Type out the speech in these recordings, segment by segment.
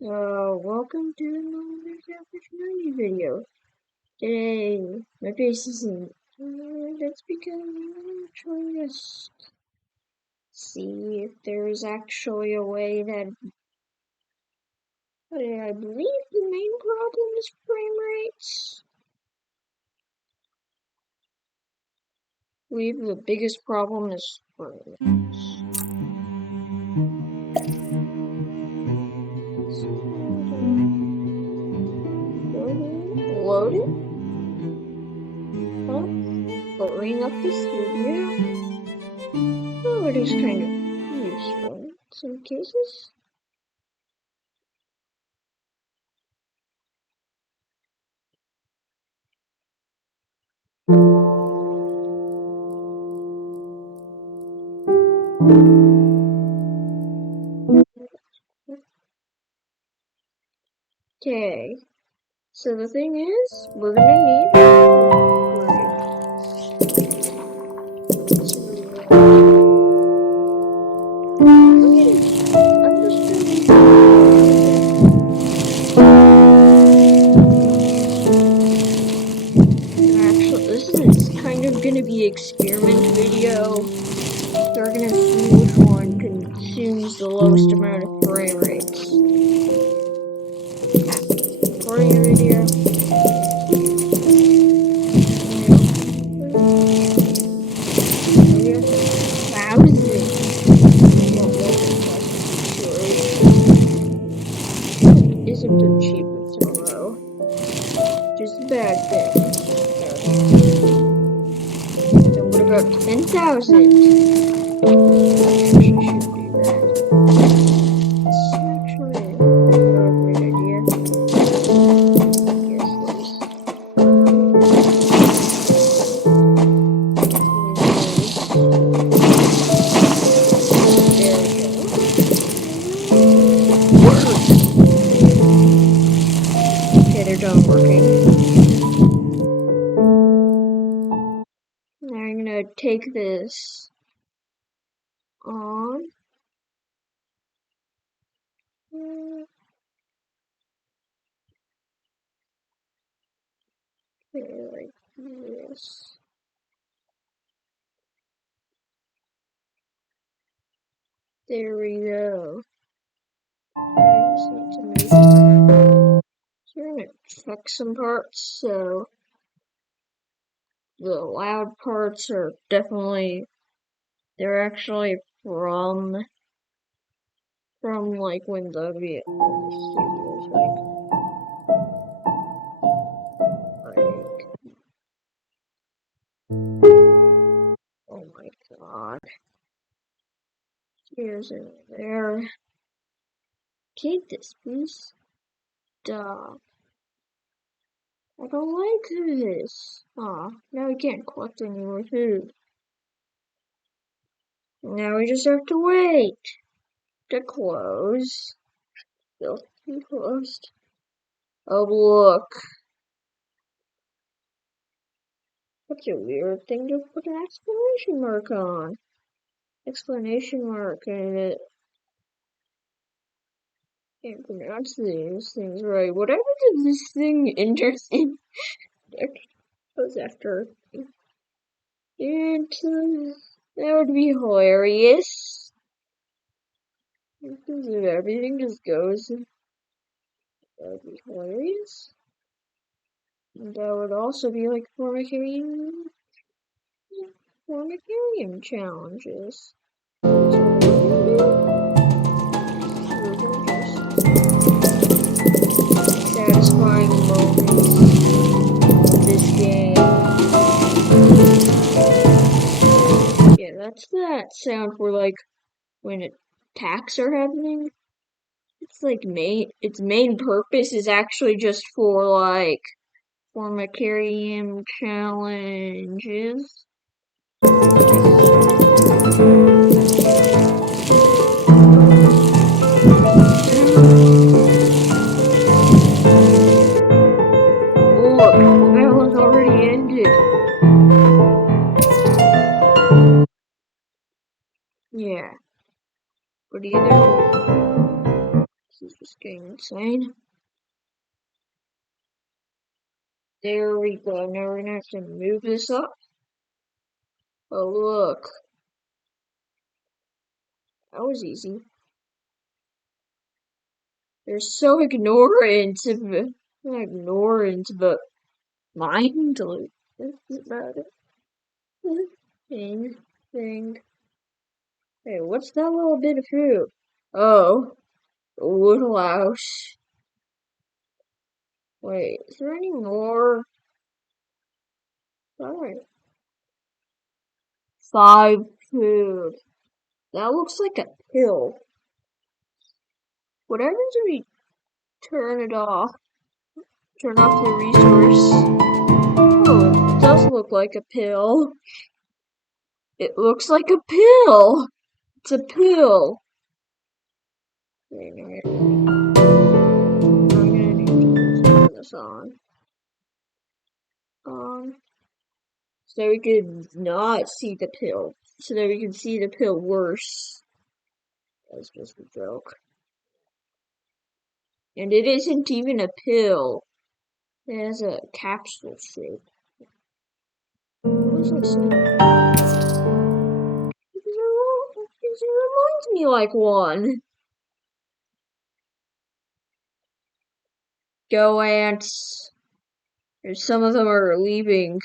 So, welcome to another Opportunity video. Today, my face isn't. That's because I'm trying to see if there's actually a way that. I believe the main problem is frame rates. I believe the biggest problem is frame rates. Load it? Huh? Loading up the studio? Oh, it is kind of useful in some cases. Okay, so the thing is, we're gonna need Actually, this is kind of gonna be experiment video. So we're gonna see which one consumes the lowest amount of frame rates. Recording a video. Isn't the cheapest tomorrow. Just a bad thing. Then what about 10,000? Actually, should do that. It's actually not a great idea. Yes, please. There we go. Okay, they're done working. Now I'm gonna take this on. Okay, like this. There we go. I just need to move it. So we're gonna check some parts. So the loud parts are definitely, they're actually from like when the studio was like oh my god. Here's in there. Take this, please. Stop. I don't like this. Aw, now we can't collect any more food. Now we just have to wait to close. Still closed. Oh, look. That's a weird thing to put an exclamation mark on. Exclamation mark and it. Can't pronounce these things right. Whatever did this thing interesting goes after. And that would be hilarious. Because if everything just goes, that would be hilarious. And that would also be like Formicarium challenges. So what we're gonna do, we're gonna just satisfying moments of this game. Yeah, that's that sound for like when attacks are happening. It's like its main purpose is actually just for like Formicarium challenges. Look, that one's already ended. Yeah. But either this is just getting insane. There we go. Now we're gonna have to move this up. Oh, look. That was easy. They're so ignorant, but mindless about it. Thing. Hey, what's that little bit of food? Oh, a woodlouse. Wait, is there any more? Alright. 5 food. That looks like a pill. What happens if we turn it off? Turn off the resource. Oh, it does look like a pill. It looks like a pill. It's a pill. Wait a minute. I'm gonna need to turn this on. So we could not see the pill. So that we can see the pill worse. That's just a joke. And it isn't even a pill. It has a capsule shape. What does it say? Because it reminds me like one. Go ants. Some of them are leaving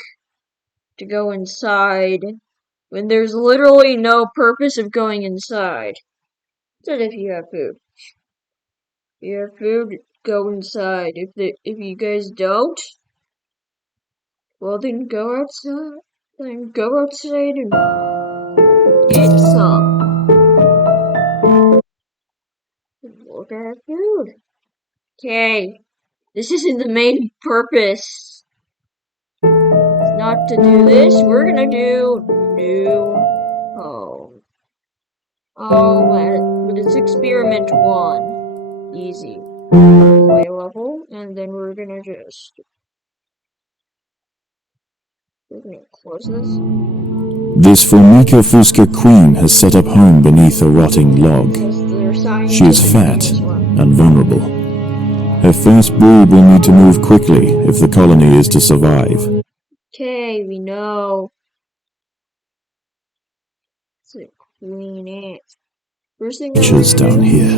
to go inside when there's literally no purpose of going inside. Except if you have food. If you have food, go inside. If you guys don't, well then go outside. Then go outside and get some. Look at our food. Okay. This isn't the main purpose. It's not to do this. We're gonna do new home. Oh, but it's experiment 1. Easy. Play level, and then we're gonna close this. This Formicofusca queen has set up home beneath a rotting log. She is fat and vulnerable. Her first brood will need to move quickly if the colony is to survive. Okay, we know. It's a queen ant. First thing Creatures down here.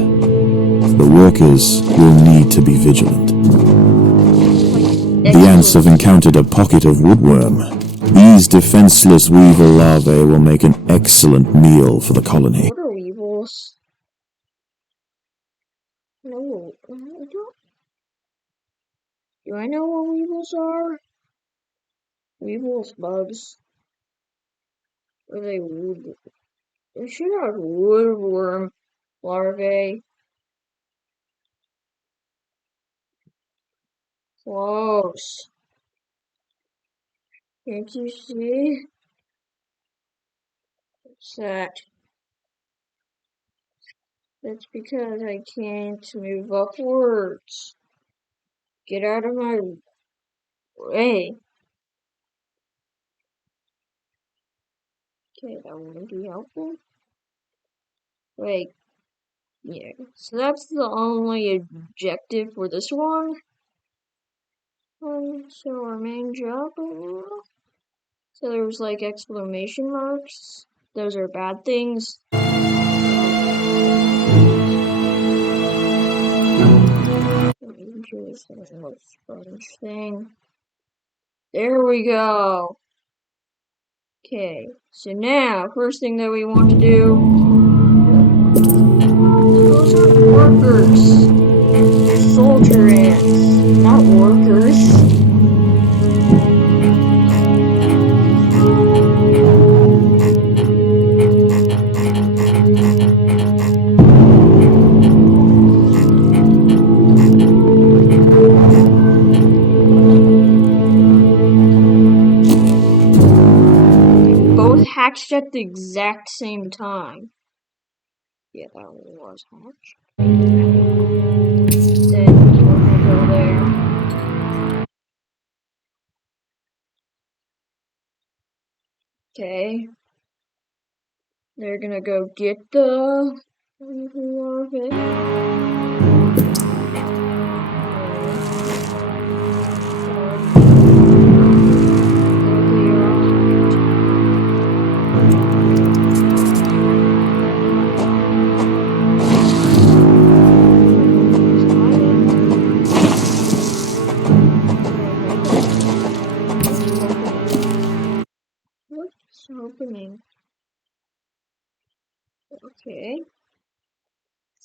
The workers will need to be vigilant. The ants have encountered a pocket of woodworm. These defenseless weevil larvae will make an excellent meal for the colony. What are weevils? No, I don't. Do I know what weevils are? Weevils, bugs. Are they wood? They should have woodworm larvae. Close. Can't you see? What's that? That's because I can't move upwards. Get out of my way. Okay, that won't be helpful. Wait. Yeah, so that's the only objective for this one. So our main job right now. So there was like exclamation marks. Those are bad things. Thing. There we go. Okay, so now first thing that we want to do. Those are workers. They're soldier ants, not workers. Hatched at the exact same time. Yeah, that one was hatched. Then we're gonna go there. Okay. They're gonna go get the larvae.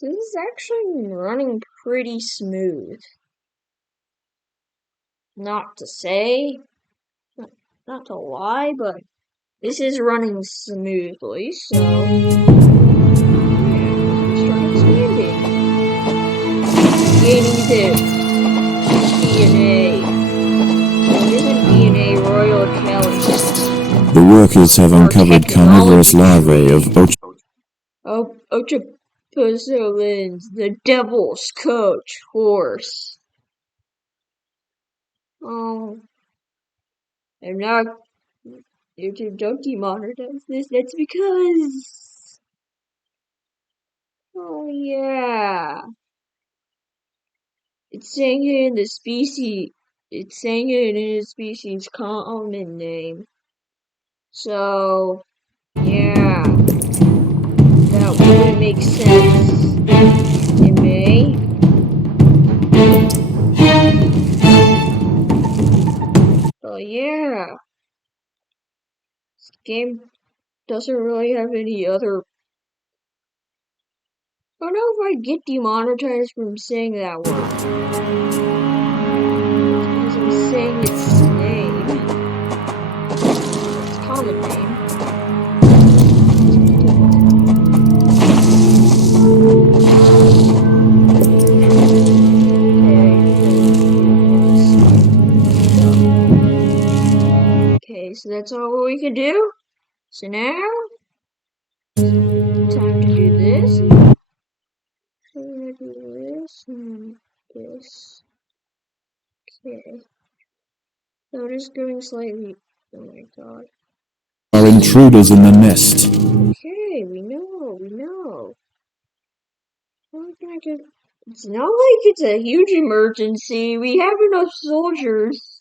So this is actually running pretty smooth. Not to say, not to lie, but this is running smoothly, so yeah, start expanding. Gaining DNA. What isn't DNA Royal Kelly? The workers have uncovered carnivorous larvae of Ochaposolins, the devil's coach horse. Oh, I'm not. YouTube, don't demonetize this. That's because. Oh yeah, it's saying it in the species. It's saying it in its species common name. So yeah, that wouldn't make sense. It may. Oh yeah, this game doesn't really have any other. I don't know if I get demonetized from saying that word. Because I'm saying its name. Its common name. Okay, so that's all we can do. So now, time to do this. So I'm gonna do this and this. Okay. So it is going slightly. Oh my god. are intruders in the nest. Okay, we know. How can I get? It's not like it's a huge emergency. We have enough soldiers.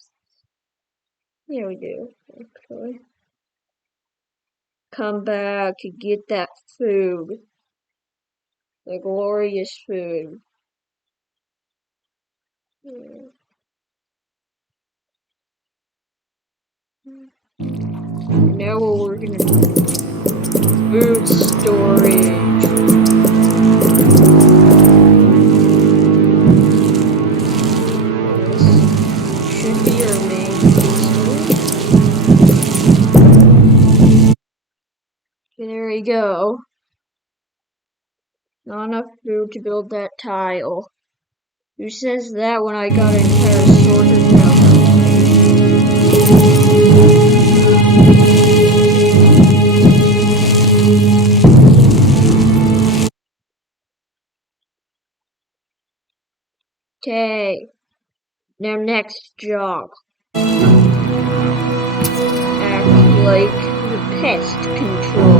Yeah, we do, actually. Come back to get that food. The glorious food. Yeah. And now what we're gonna do? Food storage. This should be our main storage. Okay, there we go. Not enough food to build that tile. Who says that when I got an entire storage house? Okay. Now next job. Act like the pest control.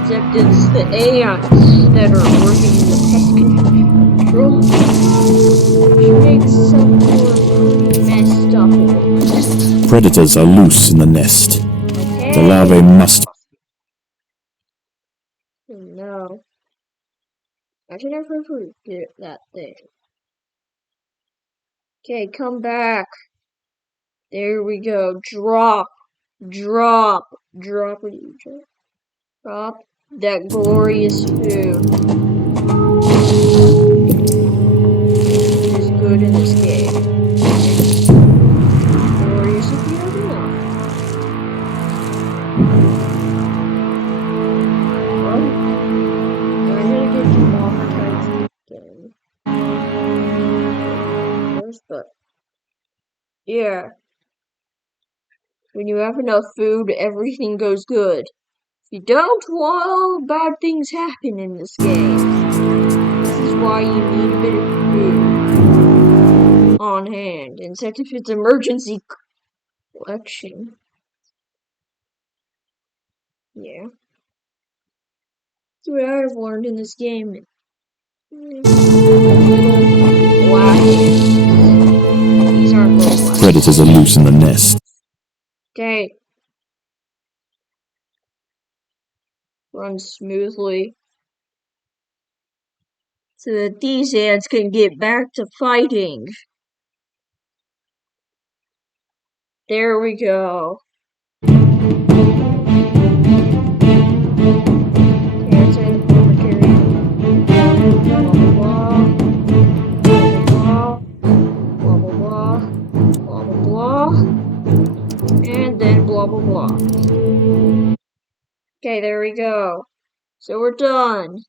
Except it's the ants that are working in the pest control. Which makes some pretty messed up. Predators are loose in the nest. Okay. The larvae must. No. I should never forget that thing. Okay, come back. There we go. Drop that glorious food. It is good in this game. Glorious if you don't know. Well, I'm gonna get demonetized again. But yeah. When you have enough food, everything goes good. If you don't, well, bad things happen in this game. This is why you need a bit of food on hand, except if it's emergency collection. Yeah. That's what I've learned in this game. These aren't little Predators are loose in the nest. Okay. Run smoothly. So that these ants can get back to fighting. There we go. Okay, there we go. So we're done.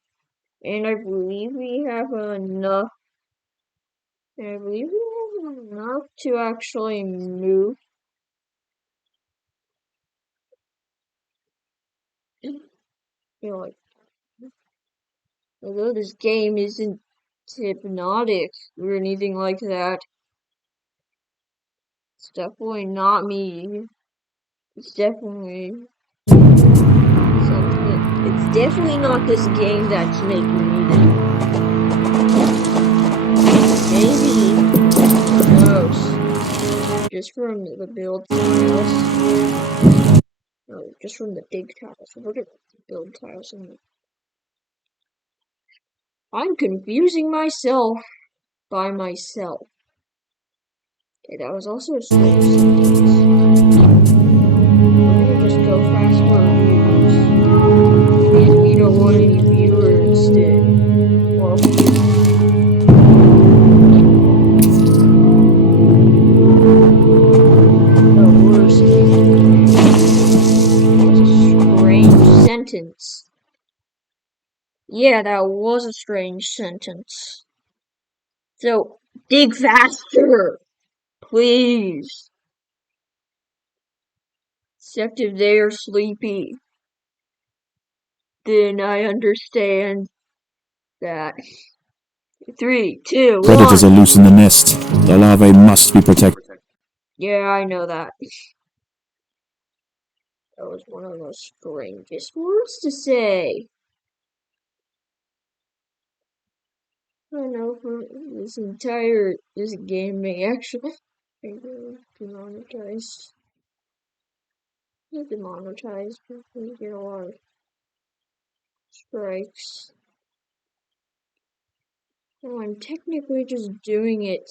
And I believe we have enough. To actually move. Like, although this game isn't hypnotic or anything like that, it's definitely not me. It's definitely something. It's definitely not this game that's making me maybe. Who knows? Just from the build tiles. No, just from the dig tiles. Look at the build tiles. I'm confusing myself by myself. Okay, that was also a strange sentence. We're gonna just go fast forward views. Because we don't want any viewers to. Well, the worst. That was a strange sentence. Yeah, that was a strange sentence. So, dig faster! Please! Except if they are sleepy. Then I understand that. 3, 2, 1. Predators are loose in the nest. The larvae must be protected. Yeah, I know that. That was one of the strangest words to say. I know for this game may actually demonetize. Demonetized because we get a lot of strikes. Oh, I'm technically just doing it.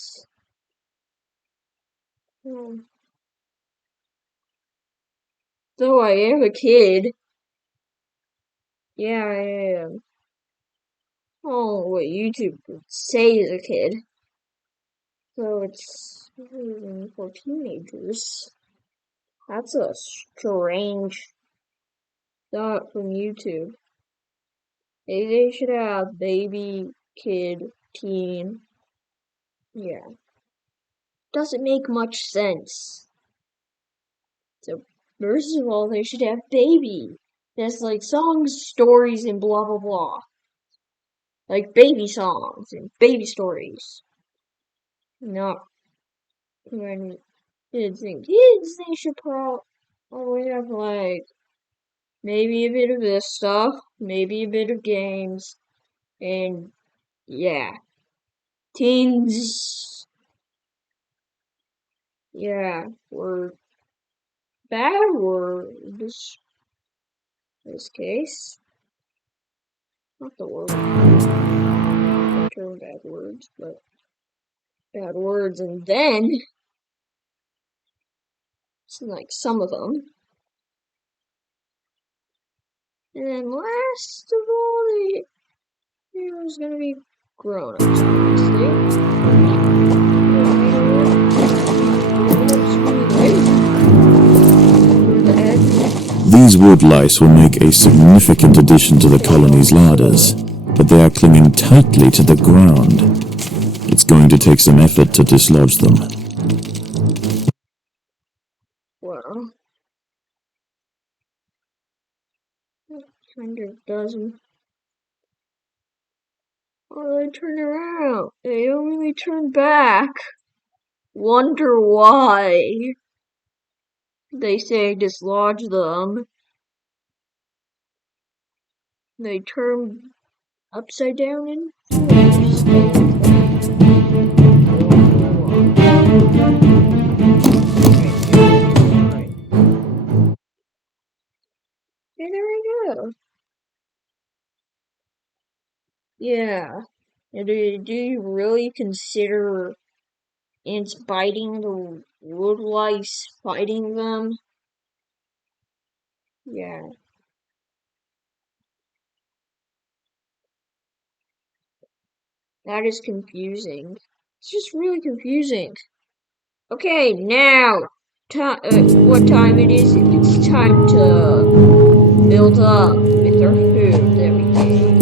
Though I am a kid. Yeah, I am. Oh, what YouTube would say is a kid. So it's for teenagers. That's a strange thought from YouTube. They should have baby, kid, teen. Yeah. Doesn't make much sense. So, first of all, they should have baby. There's like songs, stories, and blah blah blah. Like baby songs and baby stories. Not when kids, they should probably have like maybe a bit of this stuff, maybe a bit of games, and yeah. Teens, yeah, were bad words in this case. Not the word. I term bad words, but bad words, and then like some of them. And then last of all, there's gonna be grown-ups, obviously. These wood lice will make a significant addition to the colony's larders, but they are clinging tightly to the ground. It's going to take some effort to dislodge them. Well, that kind of doesn't. Oh, they turn around. They don't really turn back. Wonder why. They say dislodge them. They turn upside down and and there we go. Yeah. And do you really consider ants biting the wood lice, fighting them? Yeah. That is confusing. It's just really confusing. Okay, now, what time it is? It's time to filled up with our food that we gave.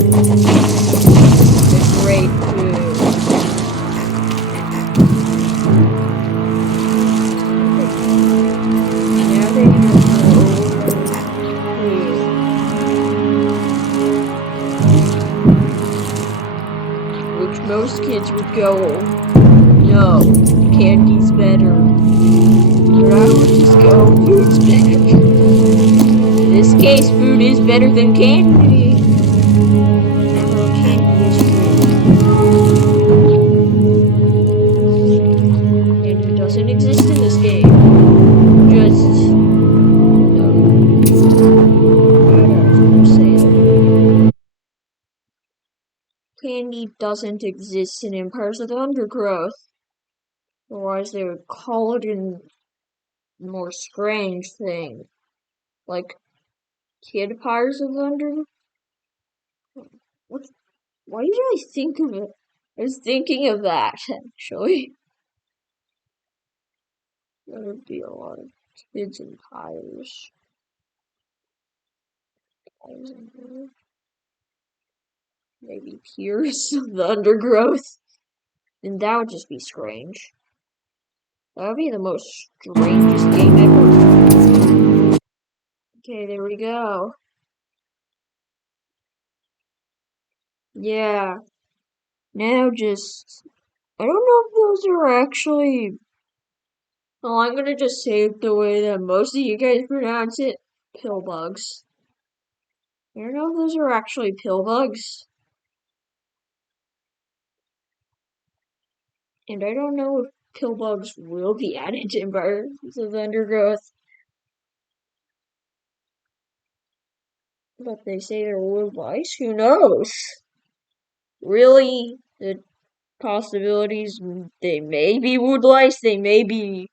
The great food. Now they have their own food. Which most kids would go, no, candy's better. But I would just go, food's better. In this case, food is better than candy. Although candy is food. Candy doesn't exist in this game. Just, no. I was gonna say that. Candy doesn't exist in Empires of the Undergrowth. Otherwise, they would call it a more strange thing. Like, Kid Empires of the Undergrowth? Why did I think of it? I was thinking of that, actually. There would be a lot of kids and tires. Maybe Pierce of the Undergrowth. And that would just be strange. That would be the most strangest game ever. Okay, there we go. Yeah. Now just... I don't know if those are actually... Oh, I'm gonna just say it the way that most of you guys pronounce it. Pill bugs. I don't know if those are actually pill bugs. And I don't know if pill bugs will be added to Empires of the Undergrowth. But they say they're wood lice. Who knows? Really? The possibilities, they may be wood lice, they may be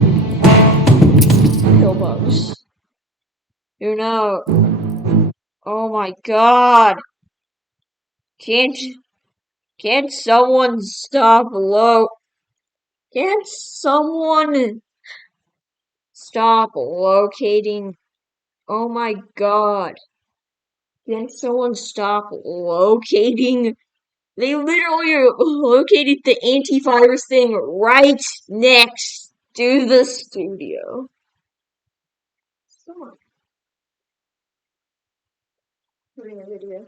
pill bugs. Who knows? Oh my god! Can't someone stop Can't someone stop locating? Oh my god. Can't someone stop locating? They literally located the antivirus thing right next to the studio. Stop. Putting a video.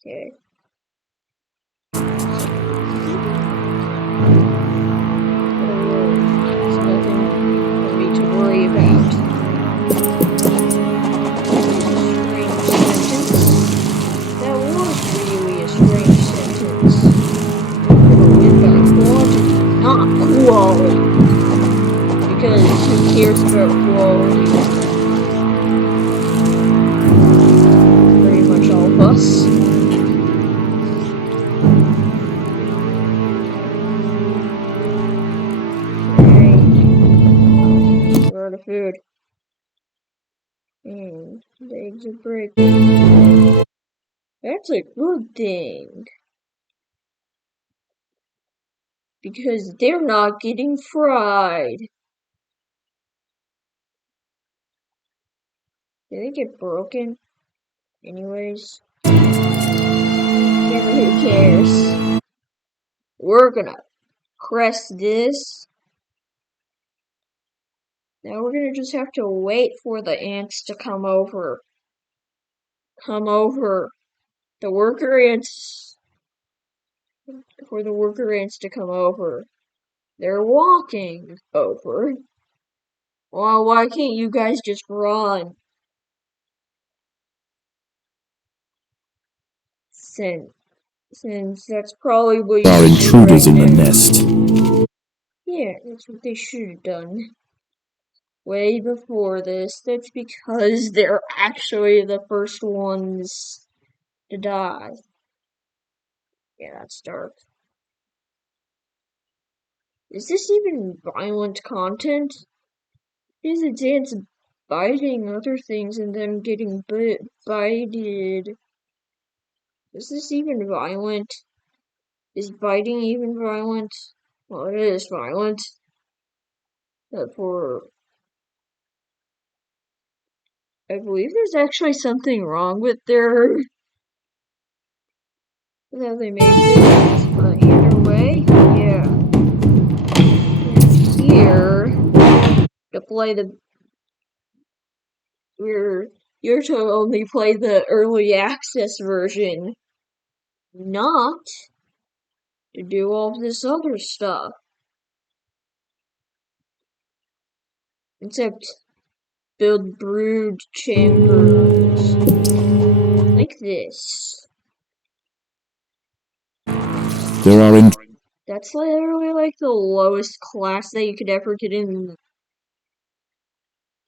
Okay. There's nothing for me to worry about. That was really a strange sentence. We're gonna win by quantity, not quality. Because who cares about quality? Pretty much all of us. We're out of food. The eggs are breaking. That's a good thing. Because they're not getting fried. Do they get broken? Anyways. Never, who cares? We're gonna press this. Now we're gonna just have to wait for the ants to come over. The worker ants. For the worker ants to come over. They're walking over. Well, why can't you guys just run? Since that's probably what There are you do intruders right in the now. nest. Yeah, that's what they should have done. Way before this. That's because they're actually the first ones to die. Yeah, that's dark. Is this even violent content? Is it ants biting other things and then getting bited? Is this even violent? Is biting even violent? Well, it is violent. But for I believe there's actually something wrong with their how they made this, but either way, yeah. And here to play you're to only play the early access version, not to do all this other stuff. Except build brood chambers like this. There are That's literally like the lowest class that you could ever get in.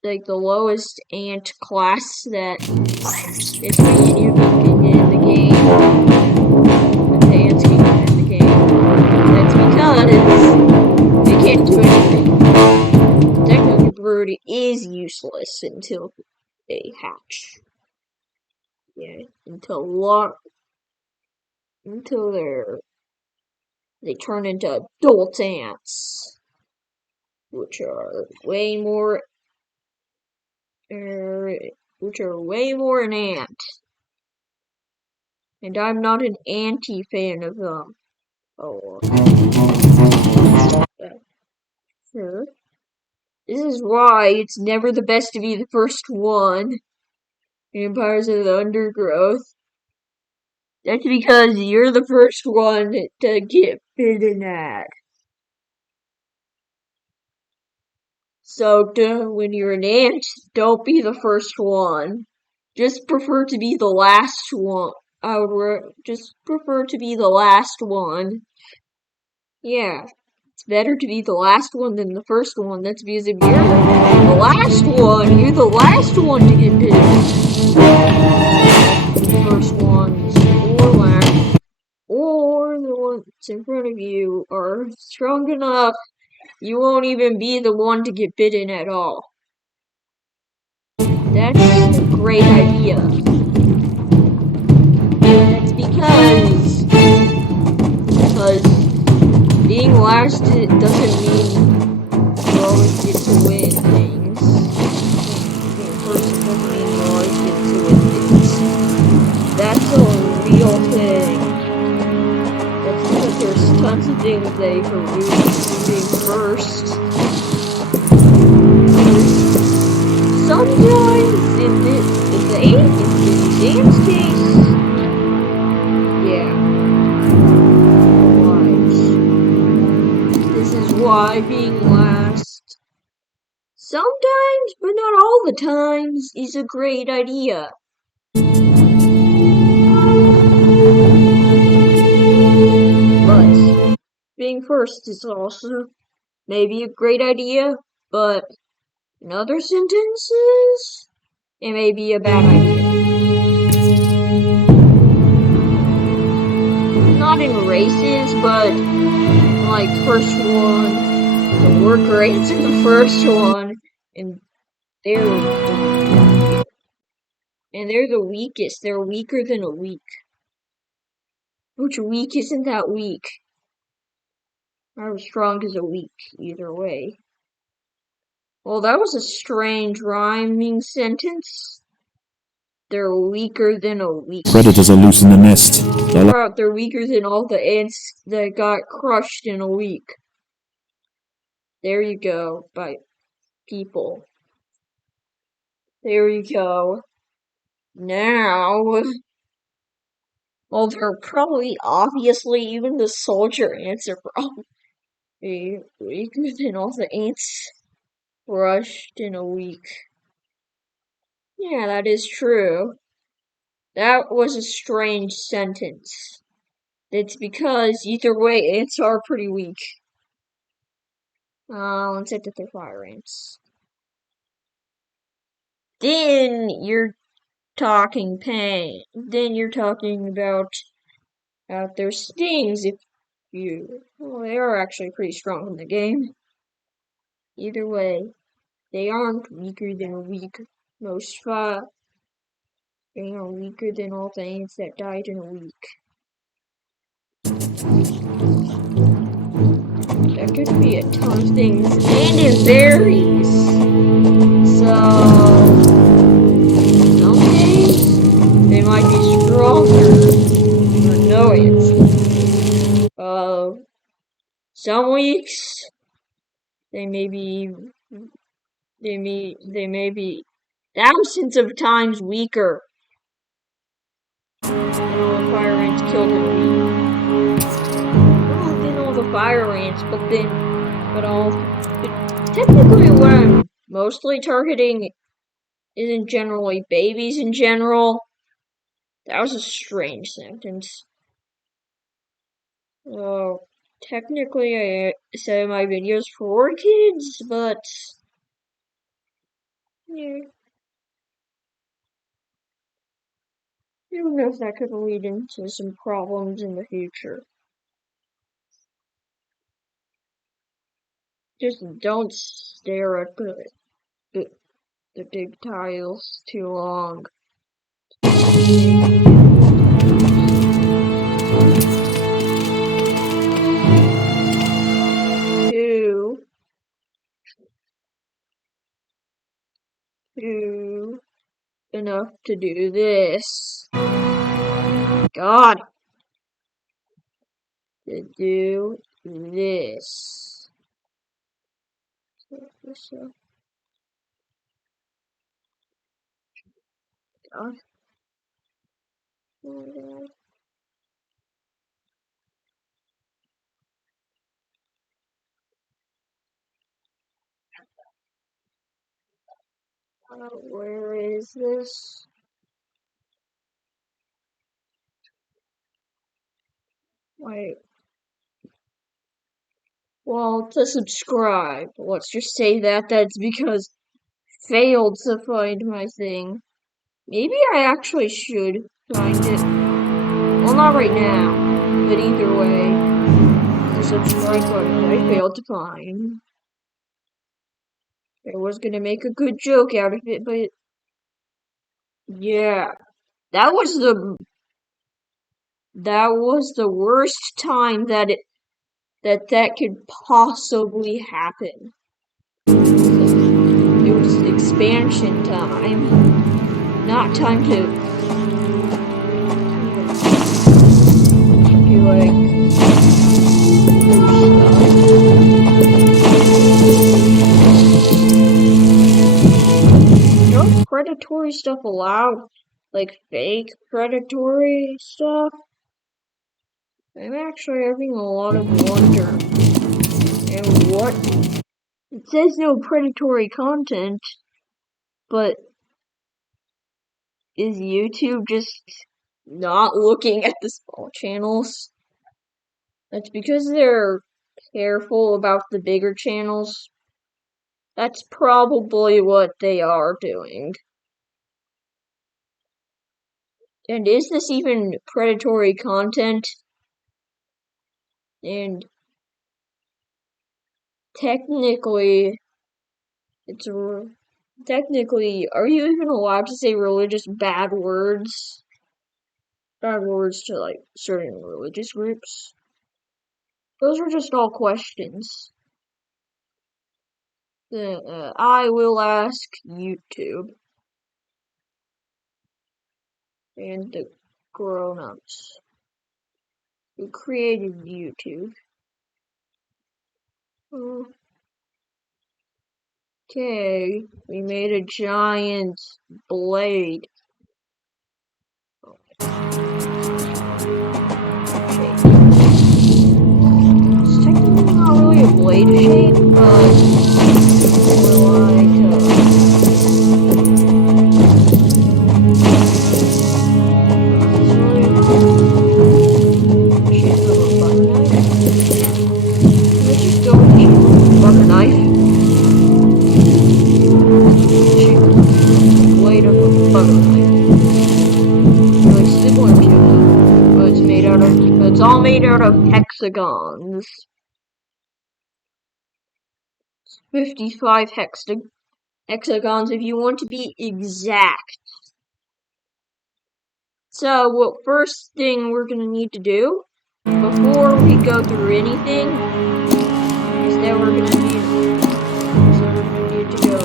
Like the lowest ant class that is being you can get in the game. That the ants can get in the game. That's because they can't do anything. Technically, brood is useless until they hatch. Yeah, until they turn into adult ants, which are way more an ant. And I'm not an anti-fan of them. Oh, sure. This is why it's never the best to be the first one. Vampires of the Undergrowth. That's because you're the first one to get bitten at. So, when you're an ant, don't be the first one. Just prefer to be the last one. I would just prefer to be the last one. Yeah, it's better to be the last one than the first one. That's because if you're the last one, you're the last one to get bitten. The first ones, or last, or the ones in front of you are strong enough, you won't even be the one to get bitten at all. That's a great idea. That's because being last doesn't mean you always get to win things. Being first doesn't mean you always get to win things. That's a real thing. That's because there's tons of things that you can lose being first. Sometimes in the game's case, yeah. This is why being last, sometimes, but not all the times, is a great idea. But being first is also maybe a great idea, but in other sentences, it may be a bad idea. Not in races, but like first one, the worker ants in the first one, and they're the weakest. They're weaker than a weak. Which weak isn't that weak? Or strong as a weak, either way. Well, that was a strange rhyming sentence. They're weaker than a weak. predators are loose in the nest. They're weaker than all the ants that got crushed in a week. There you go, by people. There you go. Now, well, they're probably, obviously, even the soldier ants are probably weaker than all the ants crushed in a week. Yeah, that is true. That was a strange sentence. It's because either way, ants are pretty weak. Let's hit the fire ants. Then you're talking pain. Then you're talking about their stings. Well, they are actually pretty strong in the game. Either way, they aren't weaker than a weak most fire. They are weaker than all the ants that died in a week. That could be a ton of things, and it varies. So, they might be stronger for no answer. Some weeks they may be thousands of times weaker than all the fire ants killed in a week. Not than all the fire ants, technically what I'm mostly targeting isn't generally babies in general. That was a strange sentence. Well, technically I said my videos for kids, but yeah. I don't know if that could lead into some problems in the future. Just don't stare at the big tiles too long. Two enough to do this. God. To do this. God. Oh my God. Where is this? Wait. Well, to subscribe. Let's just say that's because failed to find my thing. Maybe I actually should find it. Well, not right now, but either way, the subscribe button I failed to find. I was gonna make a good joke out of it, but yeah, that was the worst time that could possibly happen. It was expansion time, not time to be like no predatory stuff allowed, like fake predatory stuff. I'm actually having a lot of wonder. And what? It says no predatory content, but is YouTube just not looking at the small channels? That's because they're careful about the bigger channels. That's probably what they are doing. And is this even predatory content? And technically, are you even allowed to say religious bad words? Bad words to, like, certain religious groups? Those are just all questions. I will ask YouTube. And the grown-ups who created YouTube. Okay, we made a giant blade. It's technically not really a blade shape, but we're like shape of a butter knife. Let's just go with the butter knife. Blade of a butter knife. Really similar to it, but it's all made out of hexagons. 55 hexagons if you want to be exact. So what first thing we're gonna need to do before we go through anything is that we're gonna need to go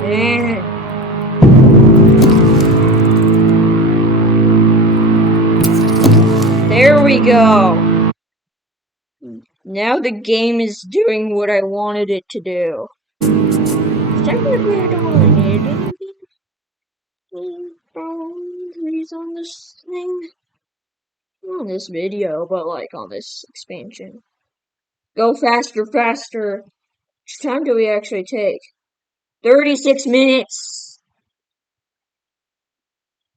there. we go. Now the game is doing what I wanted it to do. Technically, I don't really need any boundaries on this thing. Not on this video, but like on this expansion. Go faster, faster. How much time do we actually take? 36 minutes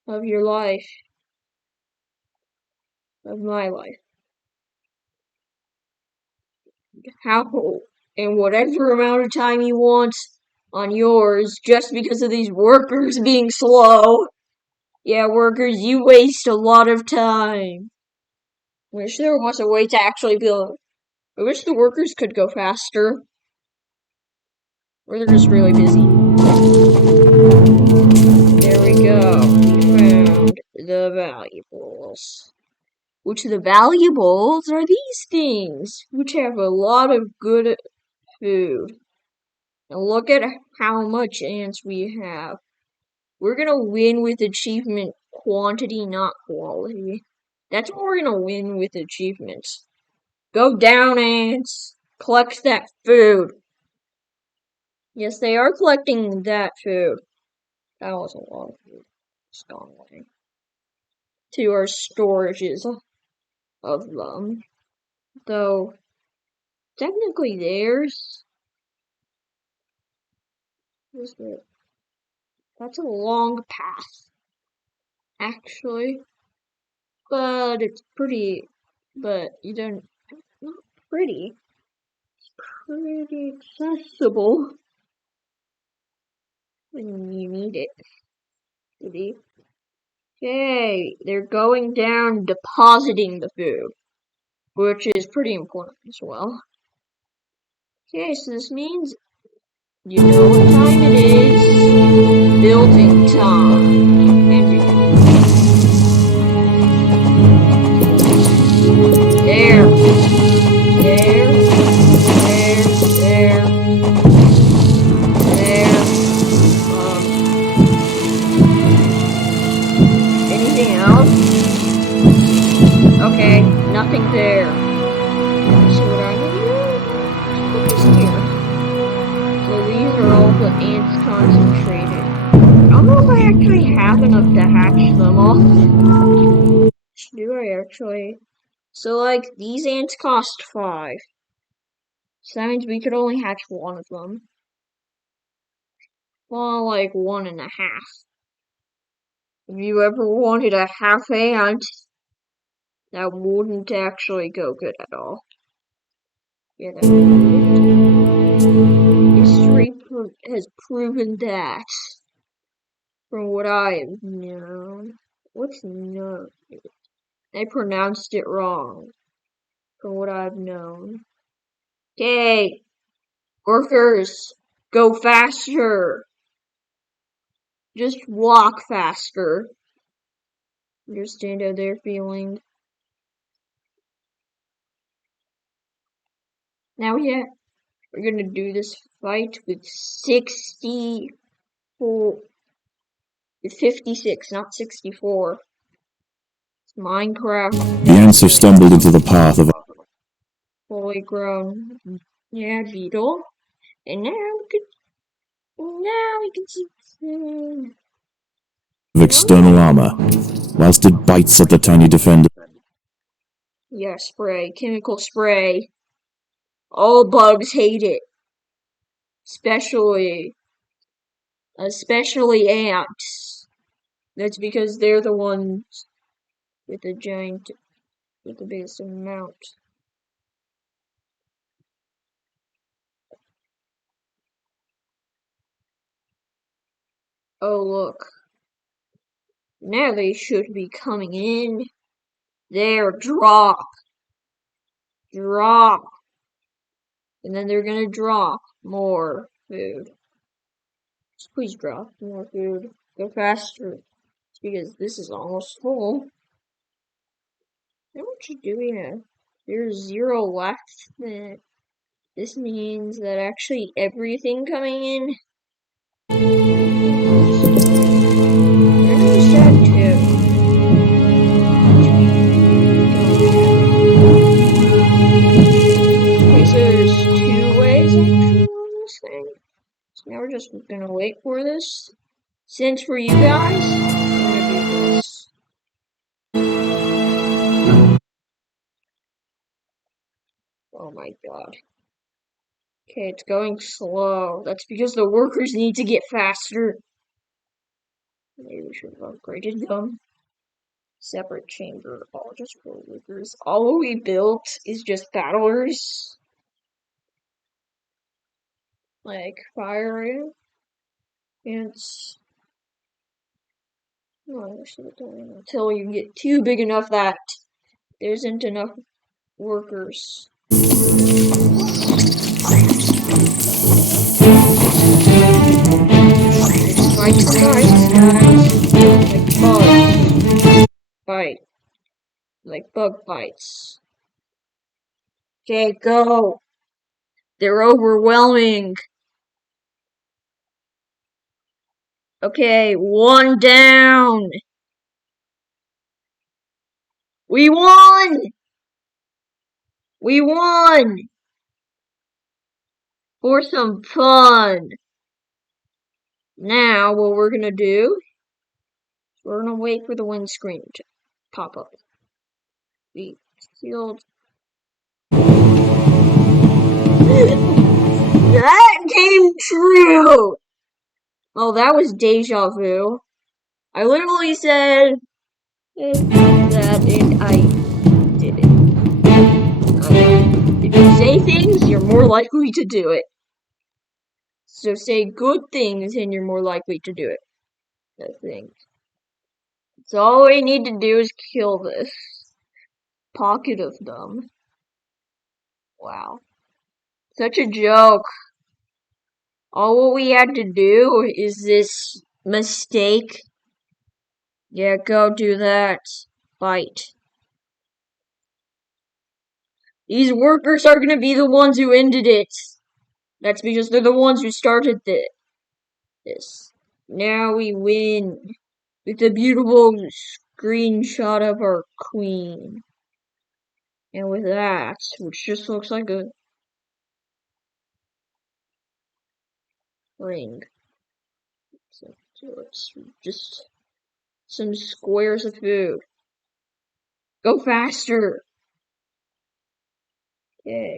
of your life. Of my life. How, in whatever amount of time you want on yours, just because of these workers being slow. Yeah, workers, you waste a lot of time. Wish there was a way to actually build. I wish the workers could go faster. Or they're just really busy. There we go. We found the valuables. Which the valuables are these things, which have a lot of good food. And look at how much ants we have. We're gonna win with achievement quantity, not quality. That's what we're gonna win with achievements. Go down, ants! Collect that food! Yes, they are collecting that food. That was a lot of food. It's gone away. To our storages of them. Though, technically theirs. That's a long path. Actually. But it's pretty. But you don't. Not pretty. It's pretty accessible. When you need it. Pretty. Okay, they're going down, depositing the food. Which is pretty important as well. Okay, so this means you know what time it is. Building time. There. There. There. There. There. Anything else? Okay, nothing there. So what I'm gonna do? Put this here. So these are all the ants concentrated. I don't know if I actually have enough to hatch them all. Do I actually? So like these ants cost 5. So that means we could only hatch one of them. Well, like 1.5. If you ever wanted a half ant, that wouldn't actually go good at all. Yeah, that history has proven that. From what I have known. What's known? I pronounced it wrong. From what I've known. Okay, workers, go faster. Just walk faster. Understand how they're feeling. Now, yeah, we're gonna do this fight with 56, not 64. It's Minecraft. The ants have stumbled into the path of Fully grown, yeah, beetle. And now we can see external armor, whilst it bites at the tiny defender. Yeah, spray, chemical spray. All bugs hate it. Especially ants. That's because they're the ones with the biggest amount. Oh, look. Now they should be coming in. There, drop. Drop. And then they're gonna drop more food. Just please drop more food. Go faster. Because this is almost full. How much do we have? There's 0 left. This means that actually everything coming in. There's that too. gonna wait for this. Since for you guys, I'm gonna do this. Oh my god. Okay, it's going slow. That's because the workers need to get faster. Maybe we should have upgraded them. Separate chamber, all just for workers. All we built is just battlers. Like fire ants. No, until you get too big enough that there isn't enough workers. Fight tonight. Like bugs. Fight. Like bug fights. Okay, go. They're overwhelming. Okay, one down. We won! We won! For some fun. Now, what we're gonna do, we're gonna wait for the windscreen to pop up. We killed. That came true! Oh, that was deja vu. I literally said that and I did it. If you say things, you're more likely to do it. So say good things and you're more likely to do it. I think. So all we need to do is kill this pocket of them. Wow. Such a joke. All what we had to do is this mistake. Yeah, go do that. Fight. These workers are gonna be the ones who ended it. That's because they're the ones who started this. Now we win. With a beautiful screenshot of our queen. And with that, which just looks like a ring. So it's just some squares of food. Go faster! Okay.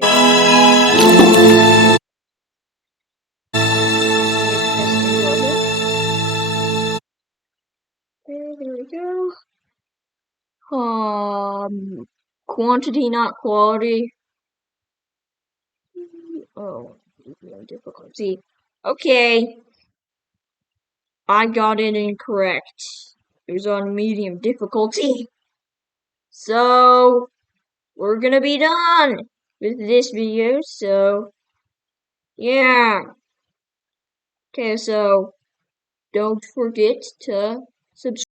Okay, there we go. Quantity, not quality. Oh, difficulty. Okay. I got it incorrect. It was on medium difficulty. So, we're gonna be done with this video, so, yeah. Okay, so, don't forget to subscribe.